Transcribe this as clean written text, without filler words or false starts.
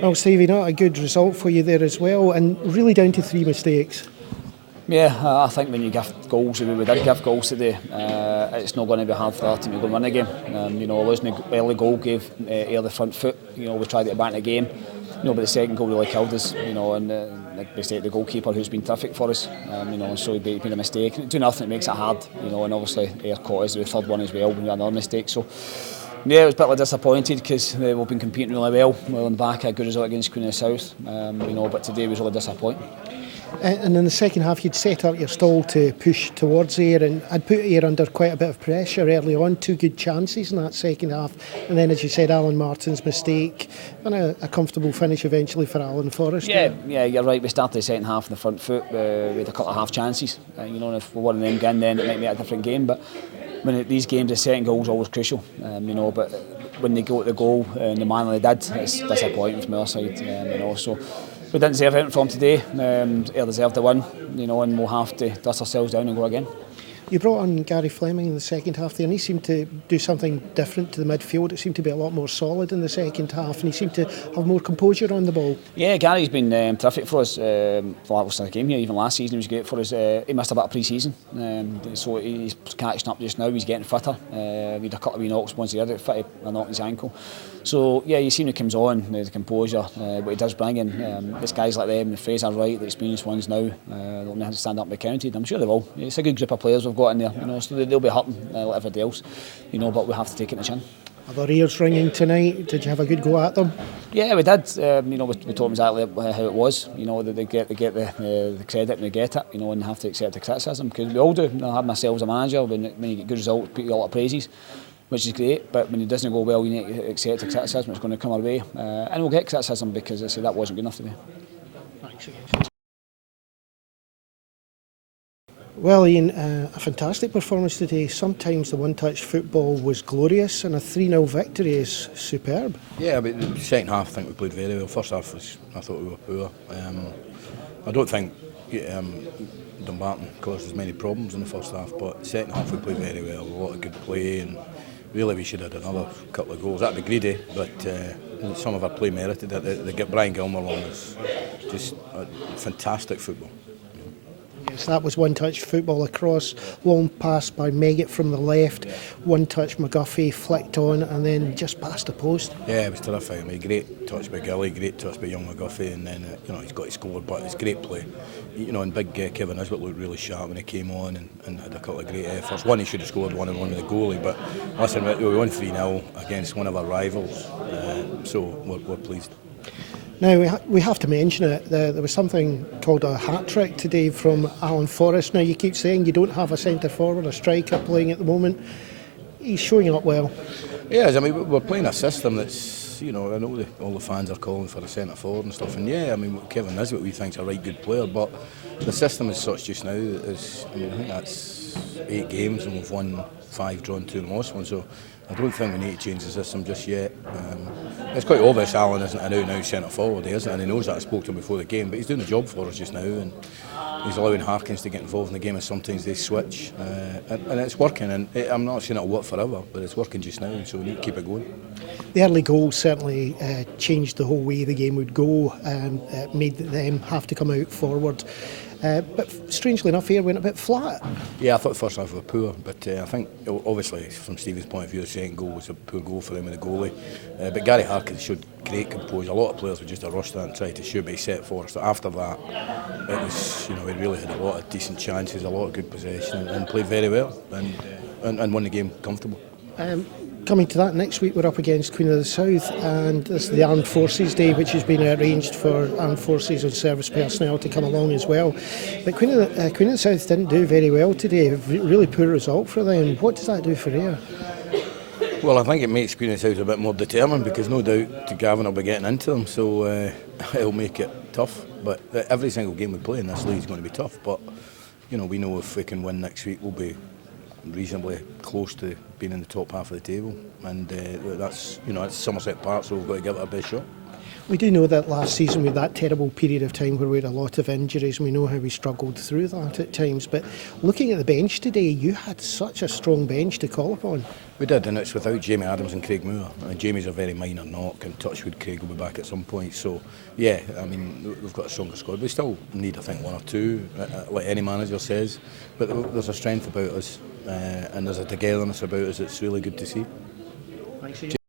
Well, Stevie, not a good result for you there as well, and really down to 3 mistakes. Yeah, I think when you give goals, we did give goals today, it's not going to be hard for our team to go and win the game. Losing the early goal gave Ayr the front foot. We tried to get back in the game. But the second goal really killed us. And like we said, the goalkeeper who's been terrific for us. So he made a mistake. Do nothing, it makes it hard. And obviously Ayr caught us with the third one as well when we had another mistake. So yeah, I was a bit disappointed because we've been competing really well. We're on the back, a good result against Queen of the South. But today was really disappointing. And in the second half, you'd set up your stall to push towards Ayr, and I'd put Ayr under quite a bit of pressure early on. 2 good chances in that second half, and then, as you said, Alan Martin's mistake, and a comfortable finish eventually for Alan Forrest. Yeah, you're right. We started the second half on the front foot. We had a couple of half chances. And if we won them again, then it might make it a different game. But when these games, the second goal is always crucial. But when they go to the goal in the manner they did, it's disappointing from our side. So we didn't deserve anything from today. Ayr deserved the win, and we'll have to dust ourselves down and go again. You brought on Gary Fleming in the second half there, and he seemed to do something different to the midfield. It seemed to be a lot more solid in the second half, and he seemed to have more composure on the ball. Yeah, Gary's been terrific for us. For the game here, even last season he was great for us. He missed a bit of pre-season, so he's catching up just now. He's getting fitter. We had a couple of wee knocks once he had it fitted, a knock in his ankle. So yeah, you see when he comes on, the composure, what he does bring in. It's guys like them, the Fraser Wright, the experienced ones now, they'll know how to stand up and be counted. I'm sure they will. It's a good group of players we've got in there, so they'll be hurting like everybody else, but we have to take it in the chin. Are their ears ringing tonight? Did you have a good go at them? Yeah, we did. We told them exactly how it was. That they get the credit and they get it. And have to accept the criticism, because we all do. I have myself as a manager. When you get good results, people get a lot of praises, which is great. But when it doesn't go well, you need to accept the criticism. It's going to come our way, and we'll get criticism because I say that wasn't good enough today. Thanks again. Well, Ian, a fantastic performance today. Sometimes the one-touch football was glorious, and a 3-0 victory is superb. Yeah, but the second half I think we played very well. First half I thought we were poor. I don't think Dumbarton caused as many problems in the first half, but the second half we played very well. A lot of good play, and really we should have had another couple of goals. That'd be greedy, but some of our play merited it. They get Brian Gilmore on was just a fantastic football. Yes, that was one-touch football across, long pass by Megget from the left, one-touch McGuffey flicked on and then just past the post. Yeah, it was terrific. Great touch by Gilly, great touch by young McGuffey, and then he's got to score, but it's great play. And big Kevin Nisbet looked really sharp when he came on and had a couple of great efforts. One he should have scored, one with the goalie, but listen, we won 3-0 against one of our rivals, so we're pleased. Now, we have to mention it. There was something called a hat-trick today from Alan Forrest. Now, you keep saying you don't have a centre-forward, a striker playing at the moment. He's showing up well. Yeah, we're playing a system that's, I know all the fans are calling for a centre-forward and stuff, and Kevin Nisbet we think's a right good player, but the system is such just now is, I think that's 8 games and we've won 5, drawn 2 and lost 1, so I don't think we need to change the system just yet. It's quite obvious Alan isn't an out-and-out centre-forward, he isn't, and he knows that. I spoke to him before the game, but he's doing the job for us just now, and he's allowing Harkins to get involved in the game, and sometimes they switch, and it's working, and I'm not saying it'll work forever, but it's working just now, so we need to keep it going. The early goal certainly changed the whole way the game would go, and made them have to come out forward. But strangely enough, Ayr went a bit flat. Yeah, I thought the first half were poor, but I think obviously from Stephen's point of view, the second goal was a poor goal for him and the goalie. But Gary Harkins showed great composure. A lot of players were just a rush that and tried to shoot, but he set for us. So after that, it was we really had a lot of decent chances, a lot of good possession, and played very well and won the game comfortable. Coming to that, next week we're up against Queen of the South, and this is the Armed Forces Day, which has been arranged for Armed Forces and service personnel to come along as well. But Queen of the South didn't do very well today, really poor result for them. What does that do for Ayr? Well, I think it makes Queen of the South a bit more determined, because no doubt Gavin will be getting into them, so it'll make it tough. But every single game we play in this league is going to be tough, but we know if we can win next week we'll be reasonably close to being in the top half of the table, and that's it's Somerset Park, so we've got to give it our best shot. We do know that last season we had that terrible period of time where we had a lot of injuries, and we know how we struggled through that at times. But looking at the bench today, you had such a strong bench to call upon. We did, and it's without Jamie Adams and Craig Moore. Jamie's a very minor knock, and touchwood Craig will be back at some point. So, yeah, I mean, we've got a stronger squad. We still need, I think, one or two, like any manager says. But there's a strength about us, and there's a togetherness about us that's really good to see. Thanks, Ian.